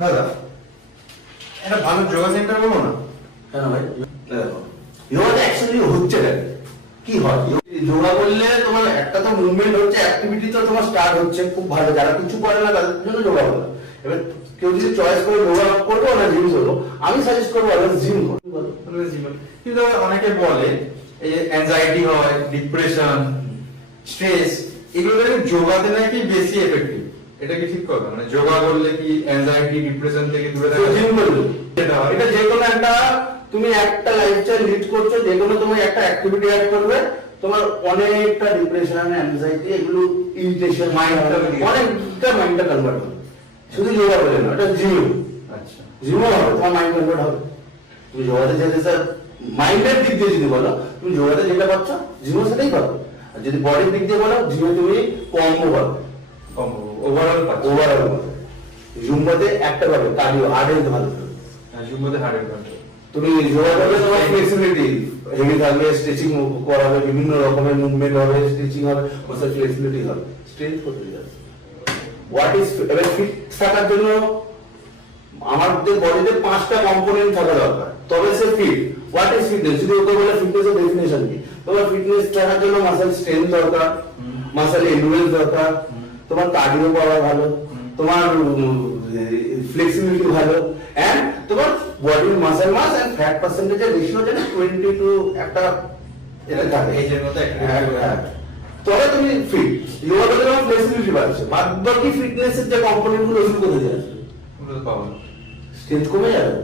দাদা একটা ভালো যোগা সেন্টার বলো না। কেন ভাই? যোগাটা অ্যাকচুয়ালি হচ্ছে না, কি হয় যোগা করলে তোমার একটা তো মুভমেন্ট হচ্ছে, অ্যাক্টিভিটি তো তোমার স্টার্ট হচ্ছে, খুব ভালো। যারা কিছু করে না তাদের জন্য যোগা ভালো। এবার কেউ যদি চয়েস করে যোগা করবো না জিম করবো, আমি সাজেস্ট করবো জিম করবো। কিন্তু অনেকে বলে এই যে অ্যাংজাইটি হয়, ডিপ্রেশন, স্ট্রেস, এগুলো যোগাতে নাকি বেশি এফেক্টিভ। এটা কি ঠিক কথা? মানে যোগা করলে কি অ্যাংজাইটি ডিপ্রেশন থেকে দূরে থাকা জিম করলে এটা যে কোনো একটা, তুমি একটা লাইফস্টাইল লিড করছো, যে কোনো তুমি একটা অ্যাক্টিভিটি অ্যাড করবে, তোমার অনেকটা ডিপ্রেশন, অ্যাংজাইটি, এগুলো ইরিটেশন, অনেকটা মাইন্ডটা কনভার্ট হবে। শুধু যোগা বলে না, এটা জিম। আচ্ছা, জিমও হবে, তোমার মাইন্ড কনভার্ট হবে। তুমি যোগাতে যেতে স্যার মাইন্ডের দিক দিয়ে যদি বলো, তুমি যোগাতে যেটা পাচ্ছ জিমও সেটাই পাবো। আর যদি বডির দিক দিয়ে বলো, জিমে তুমি কমও পাবে, ওভারঅল ওভারঅল পাবে। জুম্বাতে একটা পাবে, কার্ডিও, হার্ট হেলথ ভালো থাকবে। জুম্বাতে হার্টের কন্ট্রোল। তুমি যোগা করলে তোমার ফ্লেক্সিবিলিটি হেভি থাকবে, স্ট্রেচিং করা হবে, বিভিন্ন রকমের মুভমেন্ট হবে, স্ট্রেচিং হবে, ওসব ফ্লেক্সিবিলিটি হবে, স্ট্রেংথ করতে যাবে। হোয়াট ইজ এবার ফিট থাকার জন্য আমাদের বডিতে 5টা কম্পোনেন্ট থাকা দরকার, তবে সে ফিট। What is fitness? যদি ওকে বলে ফিটনেসের ডেফিনেশন কি, তোমার ফিটনেস থাকার জন্য মাসেল স্ট্রেংথ দরকার, মাসেল এন্ডুরেন্স দরকার, তোমার কার্ডিও পাওয়ার ভালো, তোমার ফ্লেক্সিবিলিটি ভালো, এন্ড তোমার বডির মাসেল মাস এন্ড ফ্যাট পার্সেন্টেজের রেশিওটা 20 টু একটা এটা থাকে, এই যে মতো একটা তবে তুমি ফিট। যোগা করলে তোমার ফ্লেক্সিবিলিটি বাড়ছে, বাদ বাকি ফিটনেসের যে কম্পোনেন্ট গুলো ওগুলো কোথায় যাচ্ছে? পাবো না, স্ট্রেংথ কমে যাবে।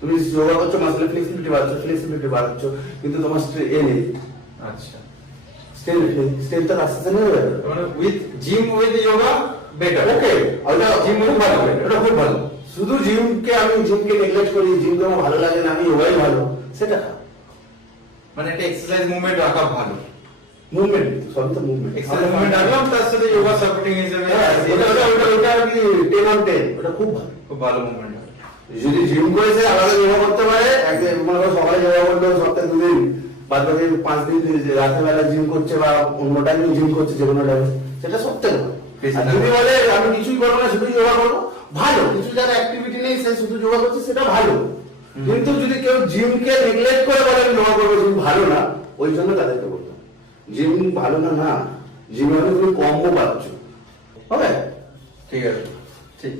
তুমি যোগা করছো, মাসেলের ফ্লেক্সিবিলিটি বাড়াচ্ছ, কিন্তু তোমার এ নেই। আচ্ছা, স্ট্রেংথটা আস্তে আস্তে নেমে যাবে। মানে with gym with yoga better. Okay, ওটা জিম খুব ভালো, এটা খুব ভালো। শুধু জিমকে নেগলেক্ট করি, জিমকে আমার ভালো লাগে না, আমি যোগাই ভালো, সেটা মানে একটা এক্সারসাইজ মুভমেন্ট রাখা ভালো। মুভমেন্ট, সবই তো মুভমেন্ট। এক্সারসাইজ মুভমেন্ট রাখলাম, তার সাথে যোগা সাপোর্টিং হিসেবে ওটা আর কি 10 on 10, ওটা খুব ভালো। খুব ভালো মুভমেন্ট। যদি জিম করেছে আলাদা যোগা করতে পারে, সবাই যোগা করতে সপ্তাহে 2 দিন, বাদ বাকি 5 দিন রাতের বেলা জিম করছে বা অন্য টাইমে জিম করছে, যে কোনো টাইমে, সেটা সত্যি না। যদি বলে আমি কিছুই করবো না, শুধু যোগা করবো, ভালো। কিছু যারা অ্যাক্টিভিটি নেই, সে শুধু যোগা করছে, সেটা ভালো। কিন্তু যদি কেউ জিমকে নেগলেক্ট করে বলে আমি যোগা করবো, জিম ভালো না, ওই জন্য তাদেরকে বলতাম জিম ভালো না, জিমে তুমি কমও পাচ্ছ। হবে, ঠিক আছে, ঠিক।